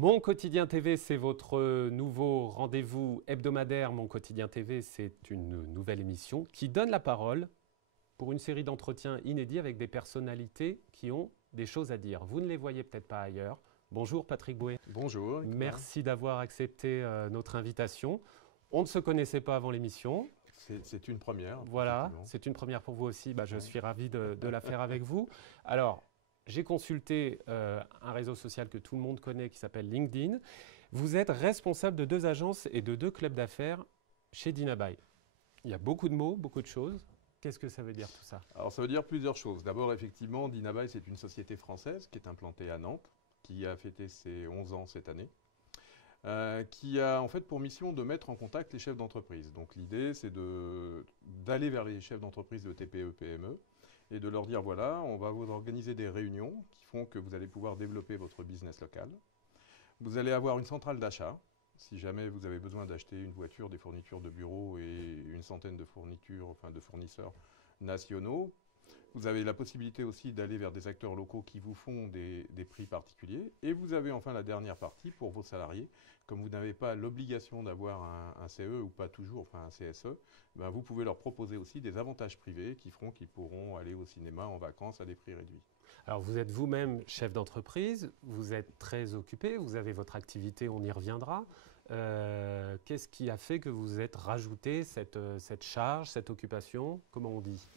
Mon quotidien TV, c'est votre nouveau rendez-vous hebdomadaire. Mon quotidien TV, c'est une nouvelle émission qui donne la parole pour une série d'entretiens inédits avec des personnalités qui ont des choses à dire. Vous ne les voyez peut-être pas ailleurs. Bonjour Patrick Bouet. Bonjour. Merci d'avoir accepté notre invitation. On ne se connaissait pas avant l'émission. C'est une première. Voilà, c'est une première pour vous aussi. Je suis ravi de la faire avec vous. Alors, j'ai consulté un réseau social que tout le monde connaît qui s'appelle LinkedIn. Vous êtes responsable de 2 agences et de 2 clubs d'affaires chez Dinaby. Il y a beaucoup de mots, beaucoup de choses. Qu'est-ce que ça veut dire tout ça? Alors ça veut dire plusieurs choses. D'abord, effectivement, Dinaby, c'est une société française qui est implantée à Nantes, qui a fêté ses 11 ans cette année, qui a en fait pour mission de mettre en contact les chefs d'entreprise. Donc l'idée, c'est d'aller vers les chefs d'entreprise de TPE, PME, et de leur dire, voilà, on va vous organiser des réunions qui font que vous allez pouvoir développer votre business local. Vous allez avoir une centrale d'achat. Si jamais vous avez besoin d'acheter une voiture, des fournitures de bureau et une centaine de de fournisseurs nationaux, vous avez la possibilité aussi d'aller vers des acteurs locaux qui vous font des prix particuliers. Et vous avez enfin la dernière partie pour vos salariés. Comme vous n'avez pas l'obligation d'avoir un CE ou pas toujours, enfin un CSE, vous pouvez leur proposer aussi des avantages privés qui feront qu'ils pourront aller au cinéma en vacances à des prix réduits. Alors vous êtes vous-même chef d'entreprise, vous êtes très occupé, vous avez votre activité, on y reviendra. Qu'est-ce qui a fait que vous êtes rajouté cette charge, cette occupation? Comment on dit?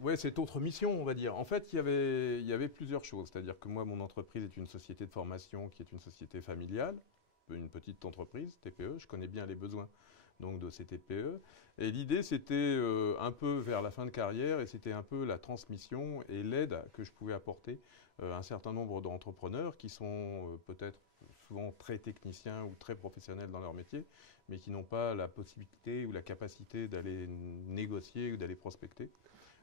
Ouais, cette autre mission, on va dire. En fait, il y avait plusieurs choses. C'est-à-dire que moi, mon entreprise est une société de formation qui est une société familiale, une petite entreprise, TPE. Je connais bien les besoins donc, de ces TPE. Et l'idée, c'était un peu vers la fin de carrière et c'était un peu la transmission et l'aide que je pouvais apporter à un certain nombre d'entrepreneurs qui sont peut-être souvent très techniciens ou très professionnels dans leur métier, mais qui n'ont pas la possibilité ou la capacité d'aller négocier ou d'aller prospecter.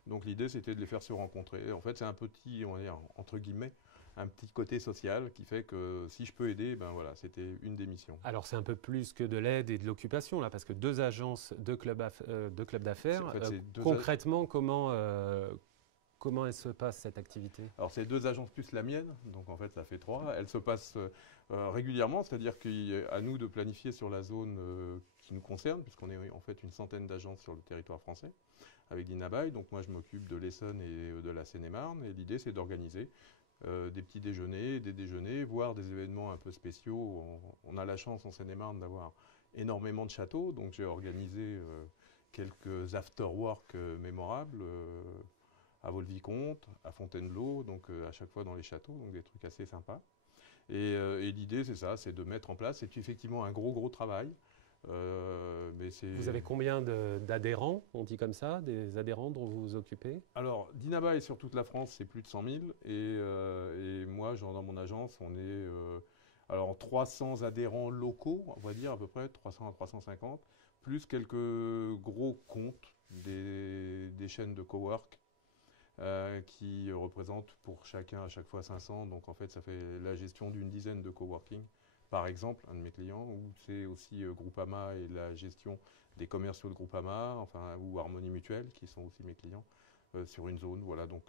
Donc l'idée, c'était de les faire se rencontrer. En fait, c'est un petit, on va dire, entre guillemets, un petit côté social qui fait que si je peux aider, voilà, c'était une des missions. Alors c'est un peu plus que de l'aide et de l'occupation là, parce que 2 agences, 2 clubs d'affaires. En fait, Concrètement, comment elle se passe cette activité? Alors c'est 2 agences plus la mienne, donc en fait ça fait 3. Elles se passent régulièrement, c'est-à-dire qu'à nous de planifier sur la zone qui nous concerne, puisqu'on est en fait une centaine d'agences sur le territoire français, avec Dinaby. Donc moi je m'occupe de l'Essonne et de la Seine-et-Marne, et l'idée c'est d'organiser des petits déjeuners, des déjeuners, voire des événements un peu spéciaux. On a la chance en Seine-et-Marne d'avoir énormément de châteaux, donc j'ai organisé quelques after-work mémorables à Vaux-le-Vicomte, à Fontainebleau, donc à chaque fois dans les châteaux, donc des trucs assez sympas. Et l'idée, c'est ça, c'est de mettre en place, c'est effectivement un gros travail. Vous avez combien d'adhérents, on dit comme ça, des adhérents dont vous vous occupez? Alors, Dinaby sur toute la France, c'est plus de 100 000. Et moi, genre, dans mon agence, on est alors 300 adhérents locaux, on va dire à peu près 300 à 350, plus quelques gros comptes des chaînes de cowork qui représente pour chacun à chaque fois 500. Donc en fait, ça fait la gestion d'une dizaine de coworking. Par exemple, un de mes clients, ou c'est aussi Groupama et la gestion des commerciaux de Groupama, enfin, ou Harmonie Mutuelle, qui sont aussi mes clients, sur une zone. Voilà, donc,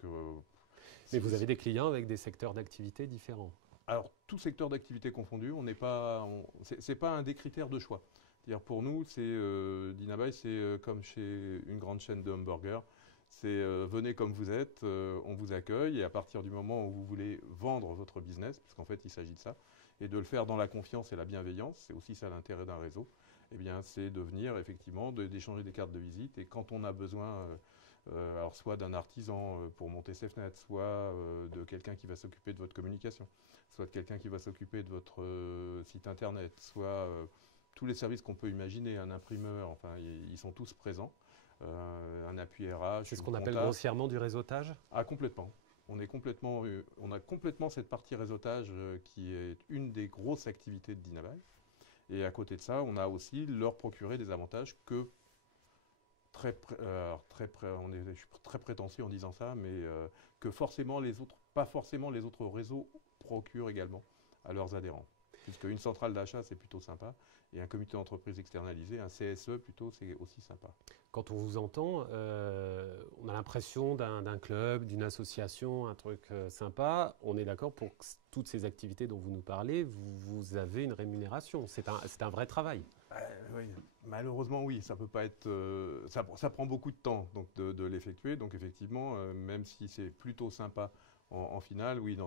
mais vous avez des clients avec des secteurs d'activité différents? Alors, tout secteur d'activité confondu, on n'est pas, c'est pas un des critères de choix. C'est-à-dire pour nous, Dinaby, c'est comme chez une grande chaîne de hamburgers. C'est venez comme vous êtes, on vous accueille et à partir du moment où vous voulez vendre votre business, parce qu'en fait il s'agit de ça, et de le faire dans la confiance et la bienveillance, c'est aussi ça l'intérêt d'un réseau, eh bien c'est de venir effectivement, d'échanger des cartes de visite et quand on a besoin, alors soit d'un artisan pour monter ses fenêtres, soit de quelqu'un qui va s'occuper de votre communication, soit de quelqu'un qui va s'occuper de votre site internet, soit tous les services qu'on peut imaginer, un imprimeur, enfin ils sont tous présents. Un appui RH. C'est ce qu'on appelle grossièrement du réseautage? Ah, complètement. On a complètement cette partie réseautage qui est une des grosses activités de Dinaby. Et à côté de ça, on a aussi leur procurer des avantages que je suis très prétentieux en disant ça, mais que forcément pas forcément les autres réseaux procurent également à leurs adhérents. Puisque une centrale d'achat, c'est plutôt sympa, et un comité d'entreprise externalisé, un CSE plutôt, c'est aussi sympa. Quand on vous entend, on a l'impression d'un club, d'une association, un truc sympa. On est d'accord pour que toutes ces activités dont vous nous parlez, vous avez une rémunération. C'est un vrai travail. Oui, malheureusement, oui, ça peut pas être. Ça prend beaucoup de temps donc de l'effectuer. Donc effectivement, même si c'est plutôt sympa en finale, oui,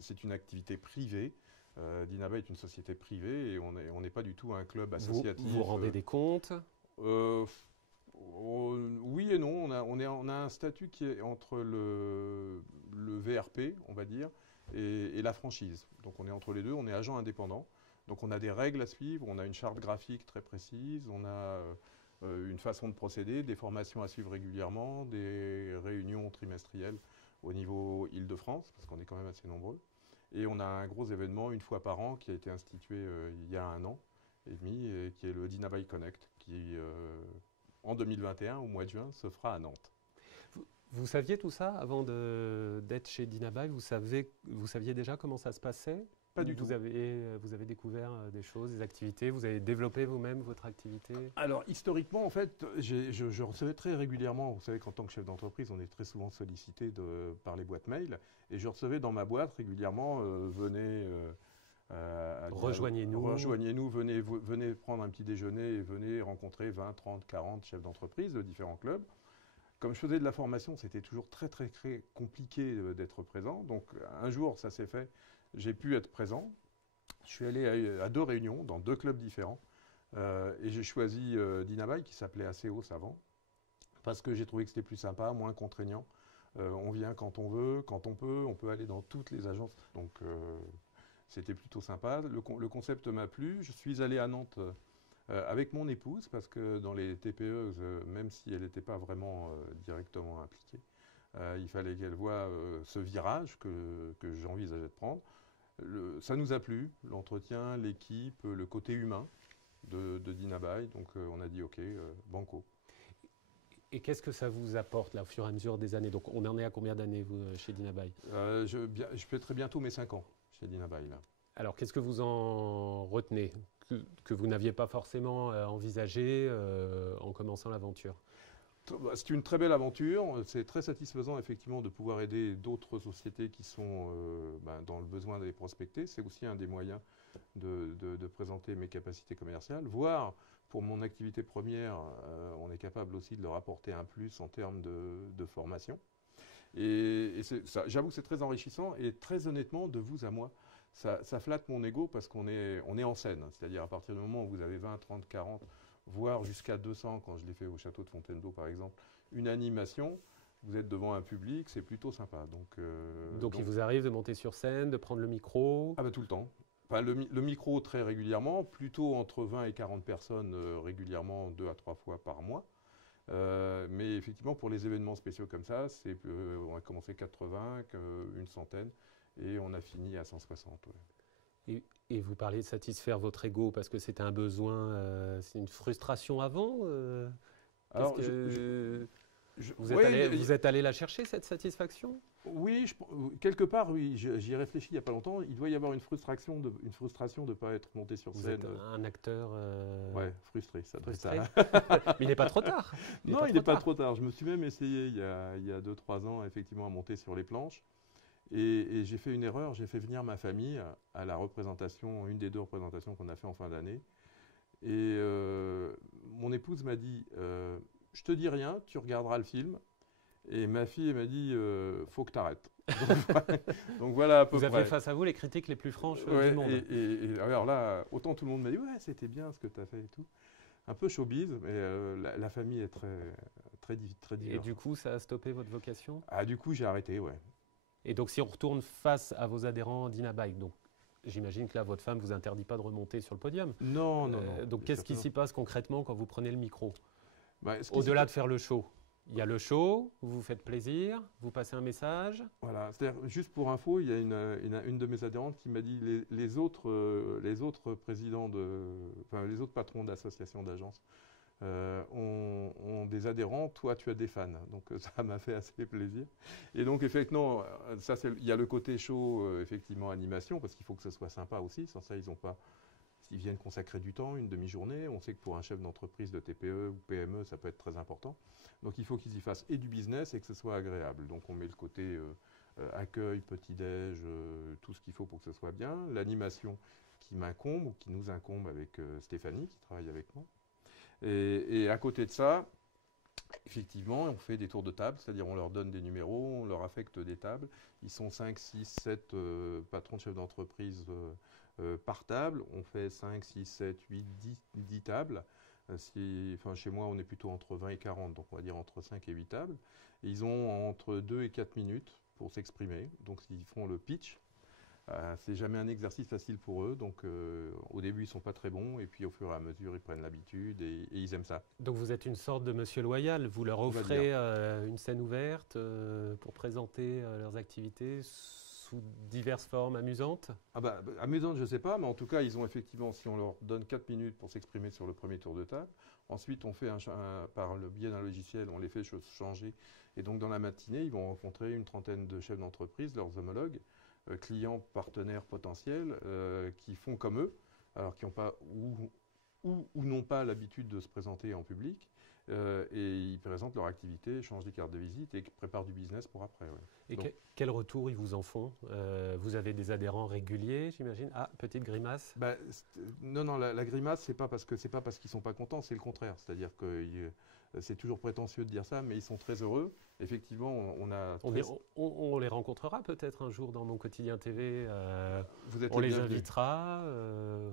c'est une activité privée. Dinaba est une société privée et on n'est pas du tout un club associatif. Vous rendez des comptes? Oui et non. On a un statut qui est entre le VRP, on va dire, et la franchise. Donc on est entre les deux. On est agent indépendant. Donc on a des règles à suivre, on a une charte graphique très précise, on a une façon de procéder, des formations à suivre régulièrement, des réunions trimestrielles au niveau Île-de-France, parce qu'on est quand même assez nombreux. Et on a un gros événement une fois par an qui a été institué il y a 1 an et demi, et qui est le Dinabai Connect, qui en 2021, au mois de juin, se fera à Nantes. Vous saviez tout ça avant d'être chez Dinabai? Vous saviez déjà comment ça se passait? Pas du tout. Vous avez découvert des choses, des activités, vous avez développé vous-même votre activité? Alors, historiquement, en fait, je recevais très régulièrement, vous savez qu'en tant que chef d'entreprise, on est très souvent sollicité par les boîtes mail, et je recevais dans ma boîte régulièrement, rejoignez-nous, venez prendre un petit déjeuner et venez rencontrer 20, 30, 40 chefs d'entreprise de différents clubs. Comme je faisais de la formation, c'était toujours très, très, très compliqué d'être présent. Donc, un jour, ça s'est fait. J'ai pu être présent. Je suis allé à 2 réunions dans 2 clubs différents. Et j'ai choisi Dinabai, qui s'appelait ACEOS avant, parce que j'ai trouvé que c'était plus sympa, moins contraignant. On vient quand on veut, quand on peut aller dans toutes les agences. Donc, c'était plutôt sympa. Le concept m'a plu. Je suis allé à Nantes avec mon épouse, parce que dans les TPE, même si elle n'était pas vraiment directement impliquée, il fallait qu'elle voie ce virage que j'envisageais de prendre. Ça nous a plu, l'entretien, l'équipe, le côté humain de Dinabai. Donc on a dit OK, banco. Et qu'est-ce que ça vous apporte là, au fur et à mesure des années? Donc on en est à combien d'années vous chez Dinabai? Je fais très bientôt mes 5 ans chez Dinabai là. Alors qu'est-ce que vous en retenez que vous n'aviez pas forcément envisagé en commençant l'aventure? C'est une très belle aventure. C'est très satisfaisant effectivement de pouvoir aider d'autres sociétés qui sont dans le besoin d'aller prospecter. C'est aussi un des moyens de présenter mes capacités commerciales. Voire pour mon activité première, on est capable aussi de leur apporter un plus en termes de formation. Et j'avoue que c'est très enrichissant et très honnêtement, de vous à moi, ça flatte mon ego parce qu'on est en scène. C'est-à-dire à partir du moment où vous avez 20, 30, 40, voire jusqu'à 200, quand je l'ai fait au château de Fontainebleau par exemple, une animation, vous êtes devant un public, c'est plutôt sympa. Donc il vous arrive de monter sur scène, de prendre le micro? Ah bah tout le temps. Enfin, le micro très régulièrement, plutôt entre 20 et 40 personnes régulièrement, 2 à 3 fois par mois. Mais effectivement, pour les événements spéciaux comme ça, on a commencé 80, une centaine, et on a fini à 160. Ouais. Et vous parlez de satisfaire votre ego parce que c'était un besoin, c'est une frustration avant Alors, vous êtes allé la chercher, cette satisfaction? Oui, quelque part, oui. J'y ai réfléchi il n'y a pas longtemps. Il doit y avoir une frustration de ne pas être monté sur scène. Vous êtes un acteur ouais, frustré, ça doit être ça. Mais il n'est pas trop tard. Non, il n'est pas trop tard. Je me suis même essayé il y a 2-3 ans, effectivement, à monter sur les planches. Et j'ai fait une erreur, j'ai fait venir ma famille à la représentation, une des 2 représentations qu'on a fait en fin d'année. Et mon épouse m'a dit, je te dis rien, tu regarderas le film. Et ma fille m'a dit, faut que tu arrêtes. Donc voilà à peu près. Vous avez face à vous les critiques les plus franches du monde. Et alors là, autant tout le monde m'a dit, ouais, c'était bien ce que tu as fait et tout. Un peu showbiz, mais la famille est très diverse. Et du coup, ça a stoppé votre vocation? Ah, du coup, j'ai arrêté, ouais. Et donc, si on retourne face à vos adhérents Dinabai, donc j'imagine que là, votre femme ne vous interdit pas de remonter sur le podium. Non. Donc, qu'est-ce qui s'y passe concrètement quand vous prenez le micro? Au-delà de faire le show, il y a le show, vous vous faites plaisir, vous passez un message. Voilà, c'est-à-dire, juste pour info, il y a une de mes adhérentes qui m'a dit les autres présidents les autres patrons d'associations d'agences ont des adhérents, toi tu as des fans. Donc ça m'a fait assez plaisir. Et donc effectivement, il y a le côté show, effectivement, animation, parce qu'il faut que ce soit sympa aussi, sans ça ils ils viennent consacrer du temps, une demi-journée. On sait que pour un chef d'entreprise de TPE ou PME, ça peut être très important. Donc il faut qu'ils y fassent et du business et que ce soit agréable. Donc on met le côté accueil, petit-déj, tout ce qu'il faut pour que ce soit bien. L'animation qui m'incombe ou qui nous incombe avec Stéphanie, qui travaille avec moi. Et à côté de ça, effectivement, on fait des tours de table, c'est-à-dire on leur donne des numéros, on leur affecte des tables. Ils sont 5, 6, 7 patrons de chefs d'entreprise par table. On fait 5, 6, 7, 8, 10 tables. Chez moi, on est plutôt entre 20 et 40, donc on va dire entre 5 et 8 tables. Et ils ont entre 2 et 4 minutes pour s'exprimer. Donc ils font le pitch. C'est jamais un exercice facile pour eux, donc au début ils sont pas très bons et puis au fur et à mesure ils prennent l'habitude et ils aiment ça. Donc vous êtes une sorte de monsieur loyal, vous leur offrez une scène ouverte pour présenter leurs activités sous diverses formes amusantes? Amusantes je sais pas, mais en tout cas ils ont effectivement, si on leur donne 4 minutes pour s'exprimer sur le premier tour de table, ensuite on fait par le biais d'un logiciel, on les fait changer et donc dans la matinée ils vont rencontrer une trentaine de chefs d'entreprise, leurs homologues, clients, partenaires potentiels qui font comme eux, alors qui n'ont pas ou n'ont pas l'habitude de se présenter en public, et ils présentent leur activité, changent des cartes de visite et préparent du business pour après. Ouais. Et quel retour ils vous en font? Vous avez des adhérents réguliers, j'imagine? Ah, petite grimace. Non, la grimace, c'est pas parce qu'ils sont pas contents, c'est le contraire. C'est-à-dire que c'est toujours prétentieux de dire ça, mais ils sont très heureux. Effectivement, on les rencontrera peut-être un jour dans Mon Quotidien TV. On les invitera,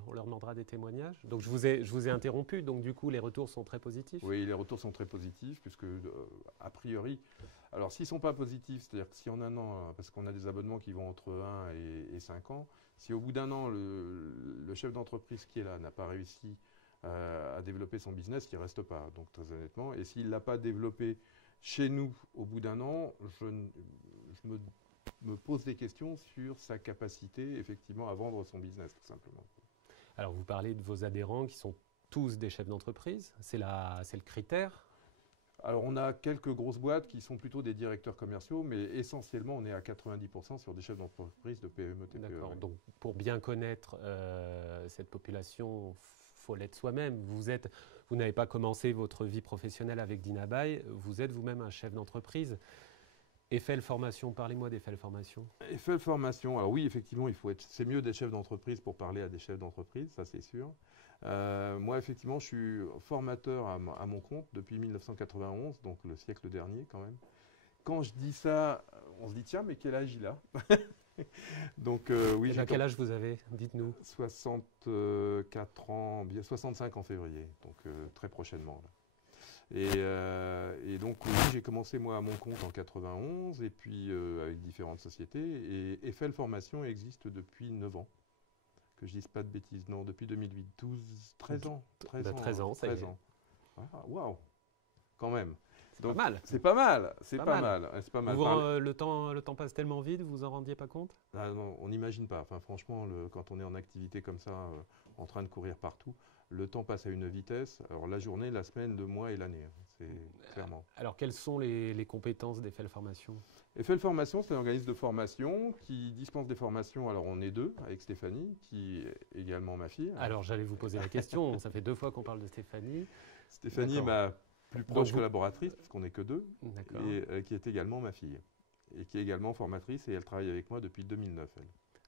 on leur demandera des témoignages. Donc je vous ai interrompu, donc du coup les retours sont très positifs. Oui, les retours sont très positifs, puisque a priori, alors s'ils ne sont pas positifs, c'est-à-dire que si en un an, parce qu'on a des abonnements qui vont entre 1 et 5 ans, si au bout d'un an le chef d'entreprise qui est là n'a pas réussi à développer son business, il ne reste pas, donc très honnêtement. Et s'il ne l'a pas développé chez nous au bout d'un an, je me pose des questions sur sa capacité effectivement à vendre son business, tout simplement. Alors vous parlez de vos adhérents qui sont tous des chefs d'entreprise, c'est le critère? Alors on a quelques grosses boîtes qui sont plutôt des directeurs commerciaux, mais essentiellement on est à 90% sur des chefs d'entreprise de PME, TPE. D'accord, ouais. Donc pour bien connaître cette population, faut l'être soi-même. Vous n'avez pas commencé votre vie professionnelle avec Dinaby, vous êtes vous-même un chef d'entreprise. Eiffel Formation, parlez-moi d'Eiffel Formation. Eiffel Formation, alors oui, effectivement, c'est mieux des chefs d'entreprise pour parler à des chefs d'entreprise, ça c'est sûr. Moi, effectivement, je suis formateur à mon compte depuis 1991, donc le siècle dernier quand même. Quand je dis ça, on se dit tiens, mais quel âge il a? Donc oui. Quel âge vous avez? Dites-nous. 64 ans, bien 65 en février, donc très prochainement. Là. Et donc oui, j'ai commencé moi à mon compte en 91 et puis avec différentes sociétés. Et Eiffel Formation existe depuis 9 ans. Que je dise pas de bêtises, non, depuis 2008, 13 ans. 13 ans, ça y est. Waouh, quand même. C'est pas mal. C'est pas mal, c'est pas mal. C'est pas mal. Le temps passe tellement vite, vous vous en rendiez pas compte? Non, on n'imagine pas. Enfin, franchement, quand on est en activité comme ça, en train de courir partout, le temps passe à une vitesse. Alors la journée, la semaine, le mois et l'année, c'est clairement. Alors quelles sont les compétences d'Eiffel Formation? Eiffel Formation, c'est un organisme de formation qui dispense des formations. Alors on est deux avec Stéphanie, qui est également ma fille. Alors j'allais vous poser la question, ça fait 2 fois qu'on parle de Stéphanie. Stéphanie est ma plus proche collaboratrice, puisqu'on n'est que 2, et qui est également ma fille, et qui est également formatrice, et elle travaille avec moi depuis 2009. Elle.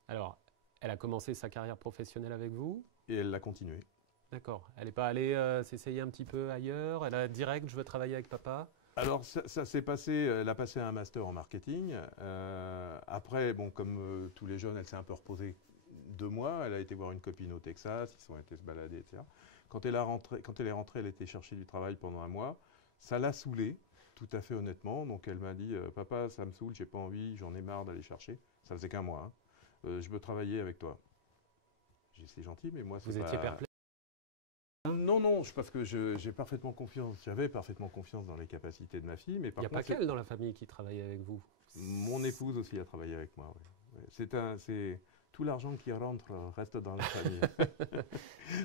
Alors, elle a commencé sa carrière professionnelle avec vous? Et elle l'a continuée. D'accord. Elle n'est pas allée s'essayer un petit peu ailleurs? Elle a direct, je veux travailler avec papa? Alors, ça s'est passé, elle a passé un master en marketing. Après, bon, comme tous les jeunes, elle s'est un peu reposée 2 mois. Elle a été voir une copine au Texas, ils ont été se balader, etc. Quand elle est rentrée, elle était chercher du travail pendant 1 mois. Ça l'a saoulée, tout à fait honnêtement. Donc, elle m'a dit, papa, ça me saoule, j'ai pas envie, j'en ai marre d'aller chercher. Ça faisait qu'1 mois. Hein. Je veux travailler avec toi. J'ai dit, c'est gentil, mais moi, c'est pas... Vous étiez perplexe? Non, parce que j'avais parfaitement confiance dans les capacités de ma fille. Mais il n'y a pas qu'elle dans la famille qui travaille avec vous? Mon épouse aussi a travaillé avec moi. Oui. C'est tout l'argent qui rentre reste dans la famille.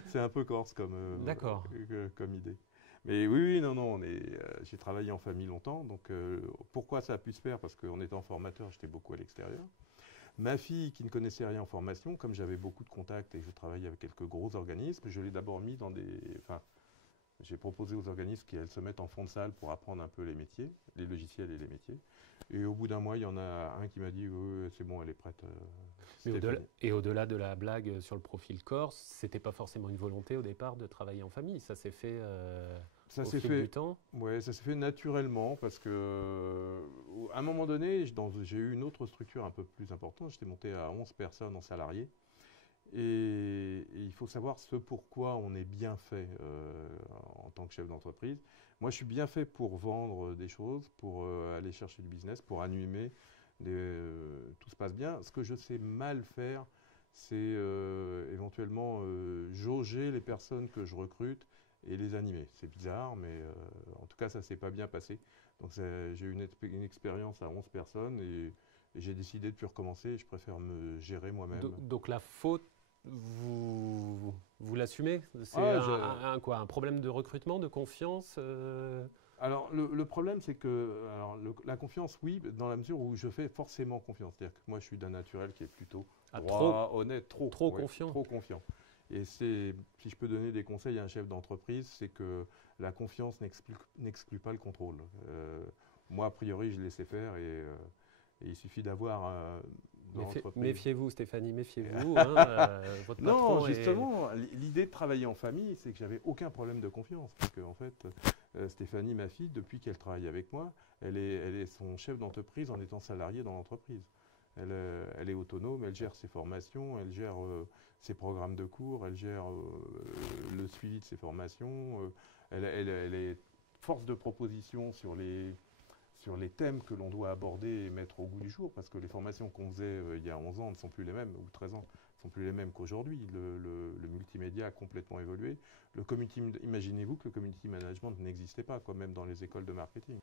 C'est un peu corse comme idée. Mais oui, non, j'ai travaillé en famille longtemps. Donc pourquoi ça a pu se faire? Parce qu'en étant formateur, j'étais beaucoup à l'extérieur. Ma fille, qui ne connaissait rien en formation, comme j'avais beaucoup de contacts et je travaillais avec quelques gros organismes, je l'ai d'abord mis dans des... Enfin, j'ai proposé aux organismes qu'elles se mettent en fond de salle pour apprendre un peu les métiers, les logiciels et les métiers. Et au bout d'un mois, il y en a un qui m'a dit c'est bon, elle est prête. Mais au-delà de la blague sur le profil Corse, c'était pas forcément une volonté au départ de travailler en famille. Ça s'est fait au fil du temps. Ouais, ça s'est fait naturellement parce que à un moment donné, j'ai eu une autre structure un peu plus importante. J'étais monté à 11 personnes en salariés. Et il faut savoir ce pourquoi on est bien fait en tant que chef d'entreprise. Moi, je suis bien fait pour vendre des choses, pour aller chercher du business, pour animer. Tout se passe bien. Ce que je sais mal faire, c'est éventuellement jauger les personnes que je recrute et les animer. C'est bizarre, mais en tout cas, ça ne s'est pas bien passé. Donc, j'ai eu une expérience à 11 personnes et j'ai décidé de ne plus recommencer. Je préfère me gérer moi-même. Donc la faute, vous l'assumez? C'est quoi, un problème de recrutement, de confiance Alors, le problème, c'est que la confiance, oui, dans la mesure où je fais forcément confiance. C'est-à-dire que moi, je suis d'un naturel qui est plutôt droit, honnête, trop confiant. Trop confiant. Et si je peux donner des conseils à un chef d'entreprise, c'est que la confiance n'exclut pas le contrôle. Moi, a priori, je laissais faire et il suffit d'avoir... Méfiez-vous, Stéphanie, méfiez-vous. Votre non, justement, l'idée de travailler en famille, c'est que j'avais aucun problème de confiance. Parce que, en fait, Stéphanie, ma fille, depuis qu'elle travaille avec moi, elle est son chef d'entreprise en étant salariée dans l'entreprise. Elle est autonome, elle gère ses formations, elle gère ses programmes de cours, elle gère le suivi de ses formations. Elle est force de proposition sur les thèmes que l'on doit aborder et mettre au goût du jour, parce que les formations qu'on faisait il y a 11 ans ne sont plus les mêmes, ou 13 ans, ne sont plus les mêmes qu'aujourd'hui. Le multimédia a complètement évolué. Imaginez-vous que le community management n'existait pas, même dans les écoles de marketing.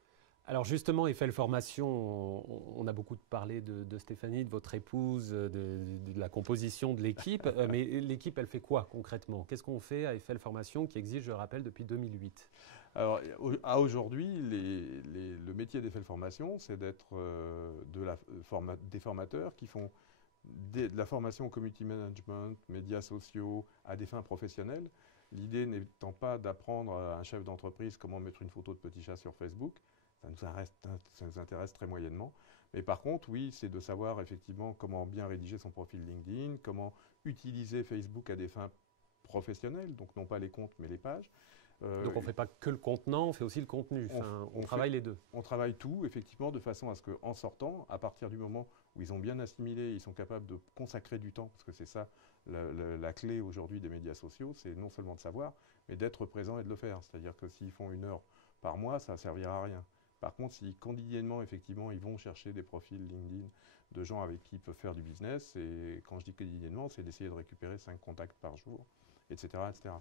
Alors justement, Eiffel Formation, on a beaucoup parlé de Stéphanie, de votre épouse, de la composition de l'équipe. Mais l'équipe, elle fait quoi concrètement? Qu'est-ce qu'on fait à Eiffel Formation qui existe, je rappelle, depuis 2008? Alors, à aujourd'hui, le métier d'Eiffel Formation, c'est d'être des formateurs qui font de la formation au community management, médias sociaux, à des fins professionnelles. L'idée n'étant pas d'apprendre à un chef d'entreprise comment mettre une photo de petit chat sur Facebook. Ça nous intéresse très moyennement. Mais par contre, oui, c'est de savoir effectivement comment bien rédiger son profil LinkedIn, comment utiliser Facebook à des fins professionnelles, donc non pas les comptes mais les pages. Donc on ne fait pas que le contenant, on fait aussi le contenu. On travaille les deux. On travaille tout, effectivement, de façon à ce qu'en sortant, à partir du moment où ils ont bien assimilé, ils sont capables de consacrer du temps, parce que c'est ça la clé aujourd'hui des médias sociaux, c'est non seulement de savoir, mais d'être présent et de le faire. C'est-à-dire que s'ils font 1 heure par mois, ça ne servira à rien. Par contre, si quotidiennement, effectivement, ils vont chercher des profils LinkedIn de gens avec qui ils peuvent faire du business, et quand je dis quotidiennement, c'est d'essayer de récupérer 5 contacts par jour, etc., etc.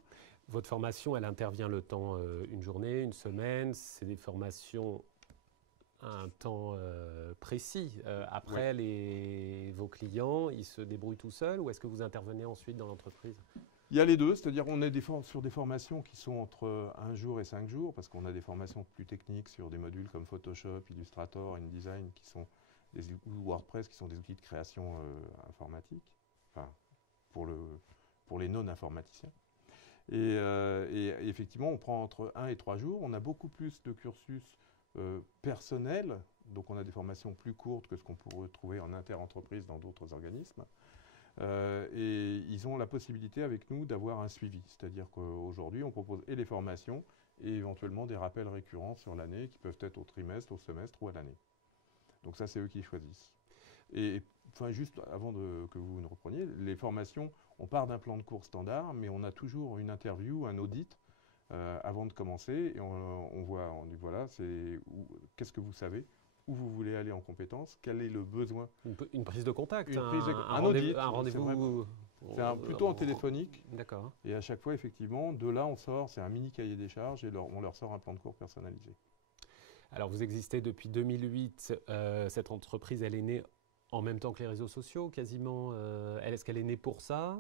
Votre formation, elle intervient le temps, une journée, une semaine, c'est des formations à un temps précis. Après, vos clients, ils se débrouillent tout seuls ou est-ce que vous intervenez ensuite dans l'entreprise? Il y a les deux, c'est-à-dire qu'on est sur des formations qui sont entre 1 jour et 5 jours, parce qu'on a des formations plus techniques sur des modules comme Photoshop, Illustrator, InDesign, ou WordPress, qui sont des outils de création informatique, enfin, pour les non-informaticiens. Et effectivement, on prend entre 1 et 3 jours. On a beaucoup plus de cursus personnels, donc on a des formations plus courtes que ce qu'on pourrait trouver en inter-entreprise dans d'autres organismes. Et ils ont la possibilité avec nous d'avoir un suivi. C'est-à-dire qu'aujourd'hui, on propose et les formations et éventuellement des rappels récurrents sur l'année qui peuvent être au trimestre, au semestre ou à l'année. Donc ça, c'est eux qui choisissent. Et enfin, juste avant que vous ne repreniez, les formations, on part d'un plan de cours standard, mais on a toujours une interview, un audit avant de commencer. Et on dit voilà, qu'est-ce que vous savez, où vous voulez aller en compétences, quel est le besoin. Une prise de contact, un audit, un rendez-vous. C'est plutôt en téléphonique. D'accord. Et à chaque fois, effectivement, de là, on sort, c'est un mini cahier des charges et on leur sort un plan de cours personnalisé. Alors, vous existez depuis 2008. Cette entreprise, elle est née en même temps que les réseaux sociaux, quasiment. Est-ce qu'elle est née pour ça?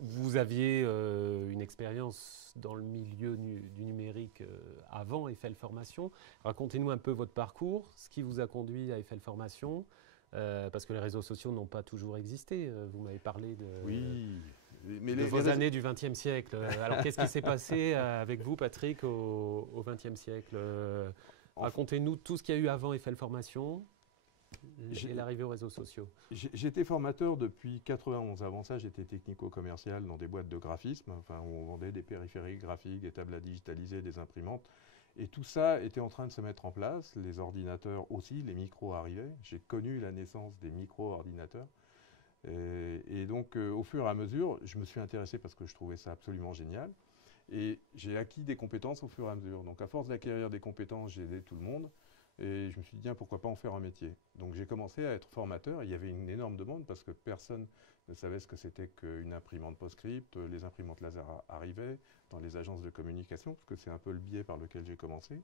Vous aviez une expérience dans le milieu du numérique avant Eiffel Formation. Racontez-nous un peu votre parcours, ce qui vous a conduit à Eiffel Formation. parce que les réseaux sociaux n'ont pas toujours existé. Vous m'avez parlé Oui, mais de vos années du XXe siècle. Alors, qu'est-ce qui s'est passé avec vous, Patrick, au XXe siècle Racontez-nous tout ce qu'il y a eu avant Eiffel Formation et l'arrivée aux réseaux sociaux. J'étais formateur depuis 91. Avant ça, j'étais technico-commercial dans des boîtes de graphisme. Enfin, on vendait des périphériques graphiques, des tables à digitaliser, des imprimantes. Et tout ça était en train de se mettre en place. Les ordinateurs aussi, les micros arrivaient. J'ai connu la naissance des micro-ordinateurs. Et donc, au fur et à mesure, je me suis intéressé parce que je trouvais ça absolument génial. Et j'ai acquis des compétences au fur et à mesure. Donc, à force d'acquérir des compétences, j'ai aidé tout le monde. Et je me suis dit, tiens, pourquoi pas en faire un métier. Donc, j'ai commencé à être formateur. Il y avait une énorme demande parce que personne ne savait ce que c'était qu'une imprimante PostScript. Les imprimantes laser arrivaient dans les agences de communication, parce que c'est un peu le biais par lequel j'ai commencé.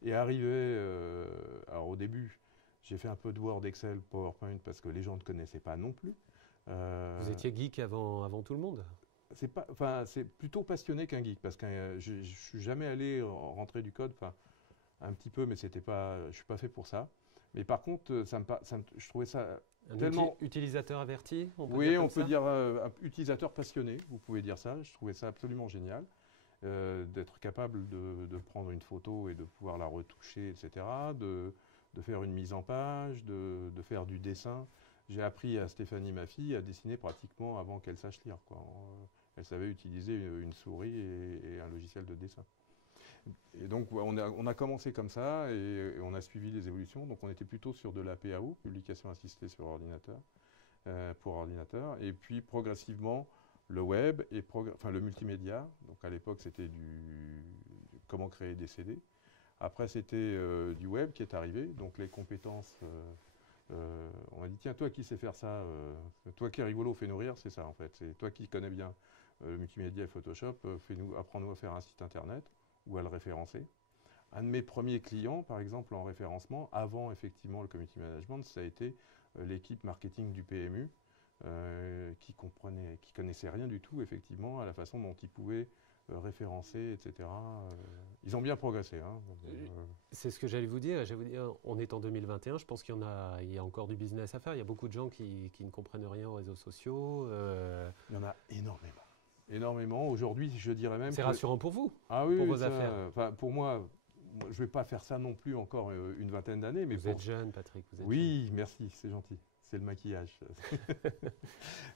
Et alors au début, j'ai fait un peu de Word, Excel, PowerPoint, parce que les gens ne connaissaient pas non plus. Vous étiez geek avant tout le monde? C'est plutôt passionné qu'un geek, parce que je ne suis jamais allé rentrer du code, enfin un petit peu, mais je ne suis pas fait pour ça. Mais par contre, je trouvais ça tellement... Utilisateur averti, Oui, on peut dire un utilisateur passionné, vous pouvez dire ça. Je trouvais ça absolument génial, d'être capable de prendre une photo et de pouvoir la retoucher, etc., de faire une mise en page, de faire du dessin. J'ai appris à Stéphanie, ma fille, à dessiner pratiquement avant qu'elle sache lire, quoi. Elle savait utiliser une souris et un logiciel de dessin. Et donc, on a commencé comme ça et on a suivi les évolutions. Donc, on était plutôt sur de la PAO, publication assistée sur ordinateur, pour ordinateur. Et puis, progressivement, le web et le multimédia. Donc, à l'époque, c'était comment créer des CD. Après, c'était du web qui est arrivé. Donc, les compétences... on m'a dit, tiens, toi qui sais faire ça, toi qui es rigolo, fais-nous rire, c'est ça en fait. C'est toi qui connais bien le multimédia et Photoshop, apprends-nous à faire un site internet ou à le référencer. Un de mes premiers clients, par exemple, en référencement, avant effectivement le community management, ça a été l'équipe marketing du PMU, qui connaissait rien du tout, effectivement, à la façon dont ils pouvaient référencer, etc. Ils ont bien progressé. Hein. C'est ce que j'allais vous dire. On est en 2021, je pense il y a encore du business à faire. Il y a beaucoup de gens qui ne comprennent rien aux réseaux sociaux. Il y en a énormément. Énormément. Aujourd'hui, je dirais même... C'est rassurant pour vous, ah, oui, pour vos affaires. Pour moi, je ne vais pas faire ça non plus encore une vingtaine d'années. Mais vous êtes jeune, Patrick. Oui, merci, c'est gentil. C'est le maquillage.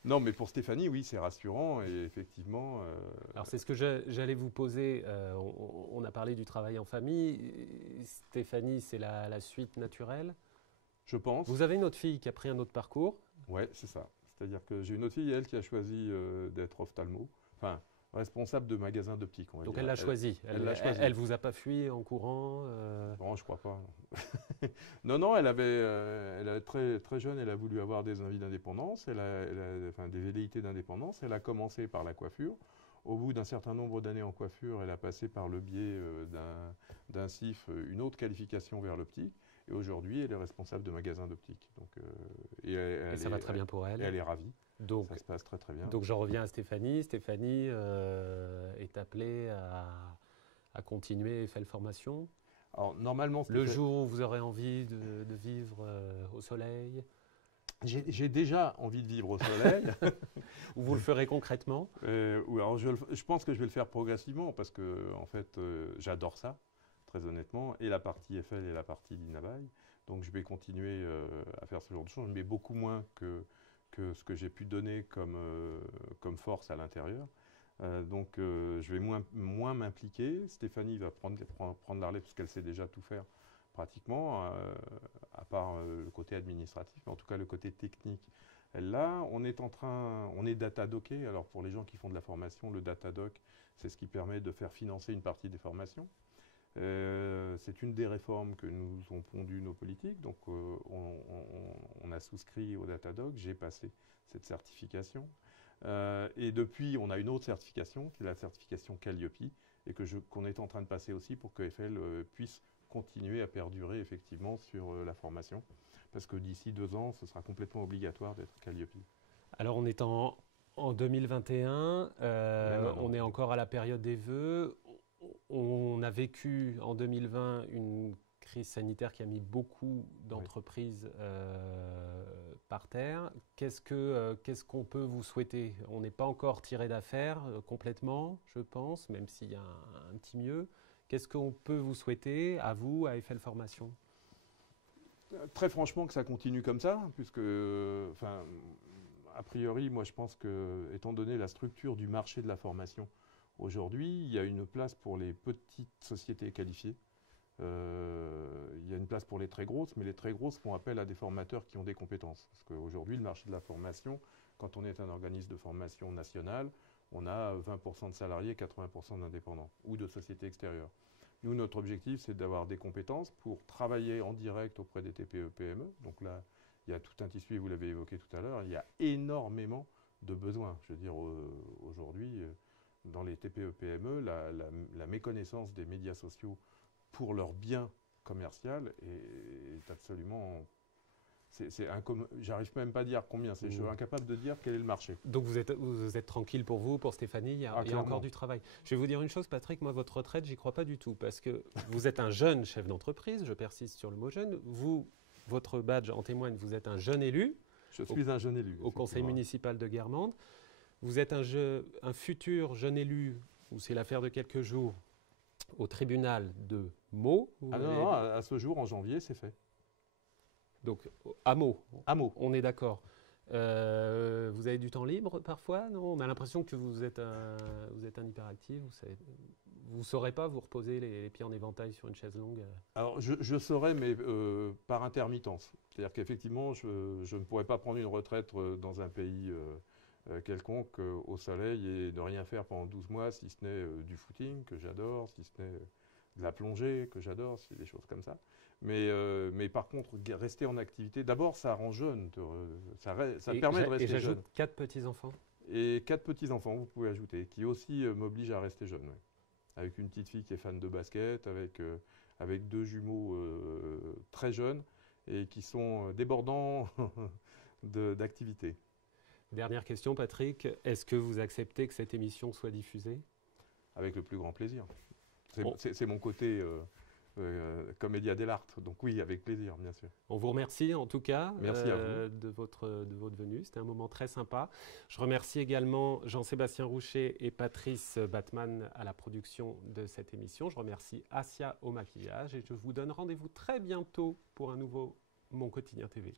Non, mais pour Stéphanie, oui, c'est rassurant et effectivement... Alors, c'est ce que j'allais vous poser. On a parlé du travail en famille. Stéphanie, c'est la suite naturelle? Je pense. Vous avez une autre fille qui a pris un autre parcours? Oui, c'est ça. C'est-à-dire que j'ai une autre fille, elle, qui a choisi d'être ophtalmo. Enfin, responsable de magasin d'optique, on va dire. Donc elle l'a choisi. Elle vous a pas fui en courant Non, je crois pas. Non, elle avait très, très jeune, elle a voulu avoir des envies d'indépendance, des velléités d'indépendance. Elle a commencé par la coiffure. Au bout d'un certain nombre d'années en coiffure, elle a passé par le biais d'un CIF, une autre qualification vers l'optique. Et aujourd'hui, elle est responsable de magasin d'optique. Et ça va très bien pour elle. Elle est ravie. Donc, ça se passe très très bien. Donc j'en reviens à Stéphanie. Stéphanie est appelée à continuer Eiffel Formation. Alors normalement, le jour où vous aurez envie de vivre au soleil. J'ai déjà envie de vivre au soleil. Ou vous le ferez concrètement? Alors je pense que je vais le faire progressivement parce que en fait, j'adore ça, très honnêtement, et la partie Eiffel et la partie Dinabai. Donc je vais continuer à faire ce genre de choses, mais beaucoup moins que ce que j'ai pu donner comme force à l'intérieur. Donc je vais moins m'impliquer. Stéphanie va prendre la relève parce qu'elle sait déjà tout faire pratiquement, à part le côté administratif, mais en tout cas le côté technique. On est datadocké. Alors pour les gens qui font de la formation, le datadoc, c'est ce qui permet de faire financer une partie des formations. C'est une des réformes que nous ont pondu nos politiques. Donc on a souscrit au datadoc, j'ai passé cette certification. Et depuis, on a une autre certification, qui est la certification Calliope, et qu'on est en train de passer aussi pour que Eiffel puisse continuer à perdurer effectivement sur la formation. Parce que d'ici 2 ans, ce sera complètement obligatoire d'être Calliope. Alors on est en 2021, on est encore à la période des vœux. On a vécu en 2020 une crise sanitaire qui a mis beaucoup d'entreprises par terre. Qu'est-ce qu'on peut vous souhaiter? On n'est pas encore tiré d'affaire complètement, je pense, même s'il y a un petit mieux. Qu'est-ce qu'on peut vous souhaiter, à vous, à Eiffel Formation? Très franchement, que ça continue comme ça, puisque, a priori, moi je pense que, étant donné la structure du marché de la formation aujourd'hui, il y a une place pour les petites sociétés qualifiées. Il y a une place pour les très grosses, mais les très grosses font appel à des formateurs qui ont des compétences. Parce qu'aujourd'hui, le marché de la formation, quand on est un organisme de formation national, on a 20% de salariés, 80% d'indépendants ou de sociétés extérieures. Nous, notre objectif, c'est d'avoir des compétences pour travailler en direct auprès des TPE-PME. Donc là, il y a tout un tissu, vous l'avez évoqué tout à l'heure, il y a énormément de besoins. Je veux dire, aujourd'hui, dans les TPE-PME, la méconnaissance des médias sociaux pour leur bien commercial est absolument... J'arrive même pas à dire combien, je suis incapable de dire quel est le marché. Donc vous êtes tranquille pour vous, pour Stéphanie, il y a encore du travail. Je vais vous dire une chose, Patrick, moi votre retraite, j'y crois pas du tout, parce que vous êtes un jeune chef d'entreprise, je persiste sur le mot jeune, votre badge en témoigne, vous êtes un jeune élu. Je suis un jeune élu. Au conseil municipal de Guermantes. Vous êtes un futur jeune élu, où c'est l'affaire de quelques jours, au tribunal de Meaux. Non, à ce jour, en janvier, c'est fait. Donc, à Meaux. À Meaux. On est d'accord. Vous avez du temps libre parfois, non? On a l'impression que vous êtes un hyperactif. Vous ne saurez pas vous reposer les pieds en éventail sur une chaise longue? Alors, je saurais, mais par intermittence. C'est-à-dire qu'effectivement, je ne pourrais pas prendre une retraite dans un pays quelconque au soleil et ne rien faire pendant 12 mois, si ce n'est du footing, que j'adore, si ce n'est de la plongée, que j'adore, si des choses comme ça. Mais par contre, rester en activité, d'abord, ça rend jeune, ça permet de rester jeune. Et j'ajoute 4 petits-enfants. Et 4 petits-enfants, vous pouvez ajouter, qui aussi m'obligent à rester jeune. Ouais. Avec une petite fille qui est fan de basket, avec 2 jumeaux très jeunes et qui sont débordants d'activité. Dernière question, Patrick. Est-ce que vous acceptez que cette émission soit diffusée? Avec le plus grand plaisir. C'est mon côté comédia dell'arte. Donc oui, avec plaisir, bien sûr. On vous remercie en tout cas Merci à vous. de votre venue. C'était un moment très sympa. Je remercie également Jean-Sébastien Rouchet et Patrice Batman à la production de cette émission. Je remercie Asia au maquillage et je vous donne rendez-vous très bientôt pour un nouveau Mon Quotidien TV.